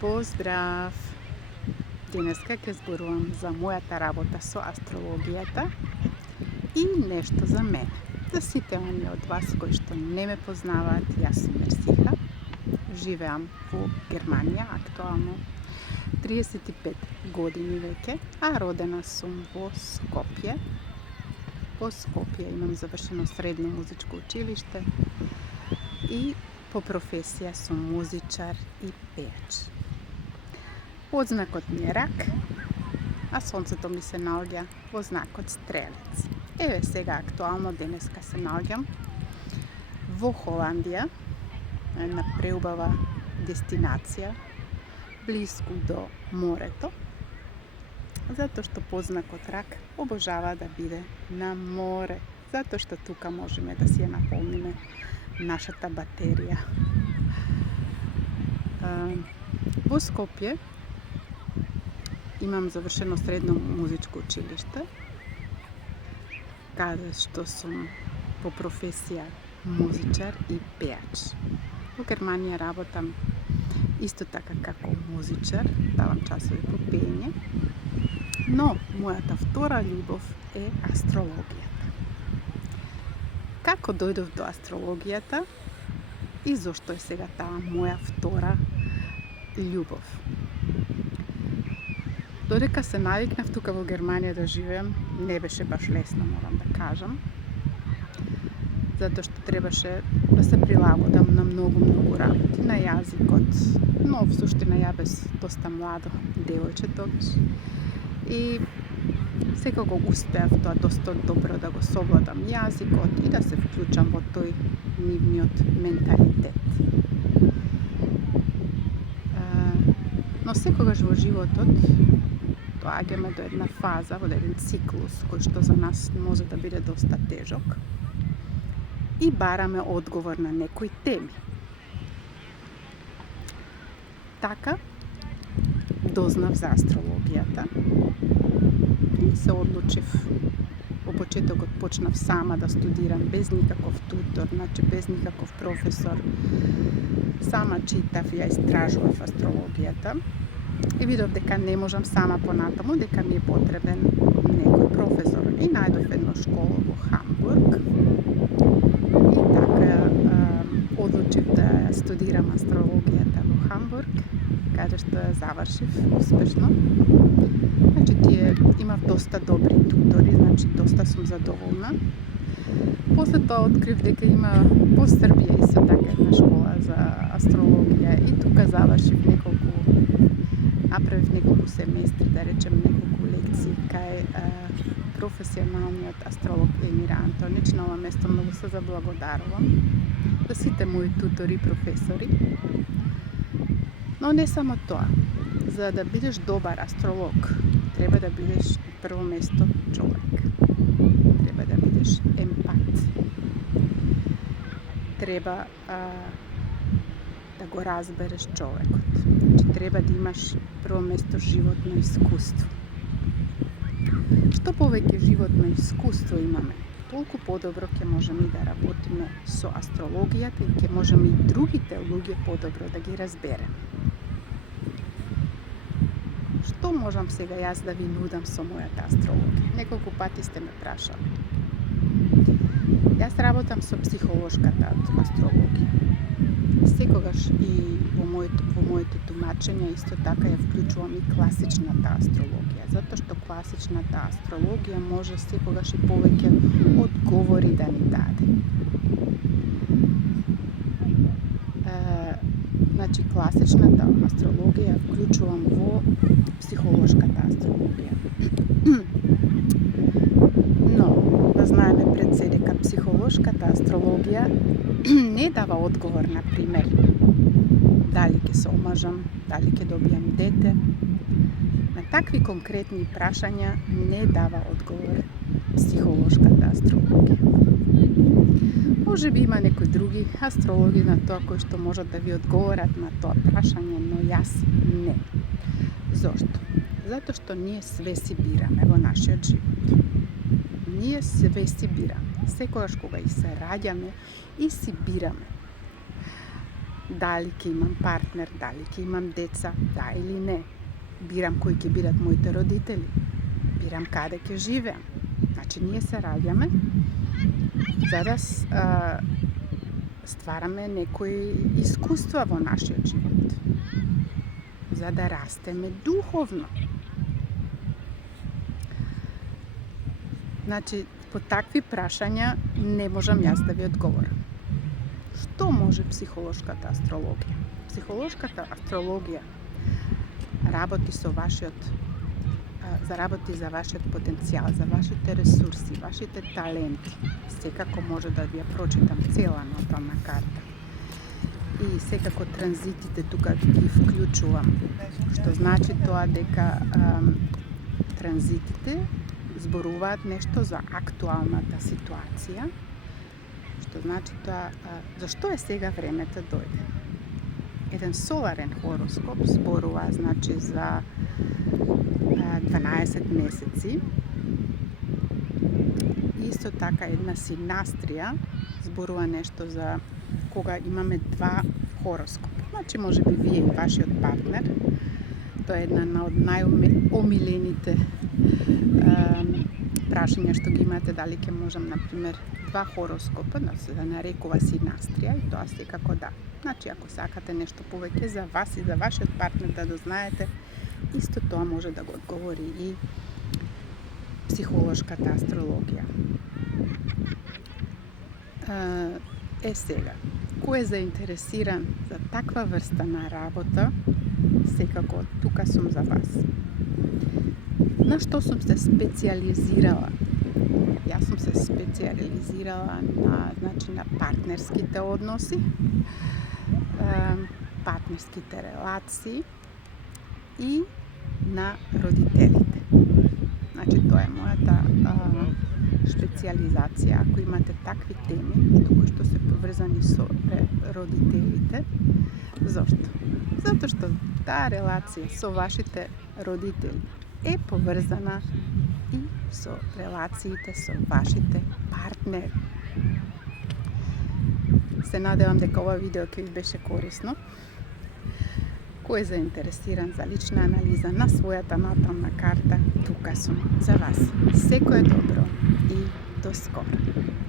Поздрав! Денеска ќе зборувам за мојата работа со астрологијата и нешто за мене. За сите оние од вас кои што не ме познаваат, јас сум Мерсиха. Живеам во Германија, актуално 35 години веќе, а родена сум во Скопје. Во Скопје имам завршено средно музичко училиште и по професија сум музичар и пејач. Подзнакот ми е рак, а сонцето ми се наоѓа во знакот стрелец. Еве сега актуално денеска се наоѓам во Холандија, една преубава дестинација, блиску до морето, затоа што подзнакот рак обожава да биде на море, затоа што тука можеме да си ја наполниме нашата батерија. Во Скопје имам завршено средно музичко училиште, каде што сум по професија музичар и пејач. Во Германија работам исто така како музичар, давам часови по пеење, но мојата втора љубов е астрологијата. Како дојдов до астрологијата и зошто е сега таа моја втора љубов? Додека се навикнав тука во Германија да живеам, не беше баш лесно, морам да кажам, затоа што требаше да се прилагодам на многу работи, на јазикот, но в суштина ја бев доста младо девојче тогаш и секако успеав тоа доста добро да го совладам јазикот и да се вклучам во тој нивниот менталитет. Но секогаш во животот доаѓаме до една фаза, во еден циклус кој што за нас може да биде доста тежок и бараме одговор на некои теми. Така дознав за астрологијата и се одлучив. Во почетокот почнав сама да студирам без никаков тутор, значи без никаков професор. Сама читав и ја истражував астрологијата и видов дека не можам сама понатаму, дека ми е потребен некој професор. И најдов една школа во Хамбург и така одлучив да студирам астрологијата во Хамбург, каде што ја завршив успешно. Значи имав доста добри тутори, значи доста сум задоволна. После тоа открив дека има во Србија исто така една школа за астрологија и тука завршив направив неколку семестри, да речем неколку лекции кај професионалниот астролог Емира Антонич. На ова место многу се заблагодарувам за сите мои тутори и професори. Но не само тоа. За да бидеш добар астролог, треба да бидеш на прво место човек. Треба да бидеш емпат. Треба да го разбереш човекот. Значи, треба да имаш прво место животно искуство. Што повеќе животно искуство имаме, толку подобро ќе можеме да работиме со астрологијата и ќе можеме и другите луѓе подобро да ги разбереме. Што можам сега јас да ви нудам со мојата астрологија? Неколку пати сте ме прашали. Јас работам со психолошката астрологија. Секогаш и во моите тумачења исто така ја вклучувам и класичната астрологија, затоа што класичната астрологија може секогаш и повеќе одговори да ни даде. Значи, класичната астрологија ја вклучувам во психолошката астрологија. Но, да знаеме пред се дека психолошката астрологија не дава одговор, на пример, дали ќе се омажам, дали ќе добијам дете. На такви конкретни прашања не дава одговор психолошката астрологија. Може би има некои други астрологи на тоа кои што можат да ви одговорат на тоа прашање, но јас не. Зошто? Затоа што ние све си бираме во нашиот живот. Ние све си бираме. Секогаш кога и се раѓаме и си бираме. дали ќе имам партнер, дали ќе имам деца, да или не. Бирам кои ќе бидат моите родители. Бирам каде ќе живеам. Значи, ние се раѓаме за да ствараме некои искуства во нашиот живот. За да растеме духовно. Значи, по такви прашања не можам јас да ви одговорам. Што може психолошката астрологија? Психолошката астрологија работи со заработи за вашиот потенцијал, за вашите ресурси, вашите таленти. Секако може да ви ја прочитам цела натална карта. И секако транзитите тука ги вклучувам. Што значи тоа дека транзитите зборуваат нешто за актуалната ситуација. Што значи тоа, зашто е сега времето дојде? Еден соларен хороскоп зборува значи за 12 месеци. Исто така една синастрија зборува нешто за кога имаме два хороскопа. Значи може би вие и вашиот партнер. Тоа е една од најомилените прашања што ги имате, дали ќе можам, например, два хороскопа да се нарекува синастрија, и тоа секако да. Значи, ако сакате нешто повеќе за вас и за вашиот партнер да дознаете, исто тоа може да го одговори и психолошката астрологија. Сега, кој е заинтересиран за таква врста на работа, секако тука сум за вас. На што сум се специализирала? Јас сум се специализирала на партнерските односи, партнерските релации и на родителите. Значи, тоа е мојата специализација. Ако имате такви теми, што се поврзани со родителите, зошто? Затоа што таа релација со вашите родители е поврзана и со релациите со вашите партнери. Се надевам дека ова видео ќе ви беше корисно. Кој е заинтересиран за лична анализа на својата натална карта, тука сум за вас. Секое добро и до скоро!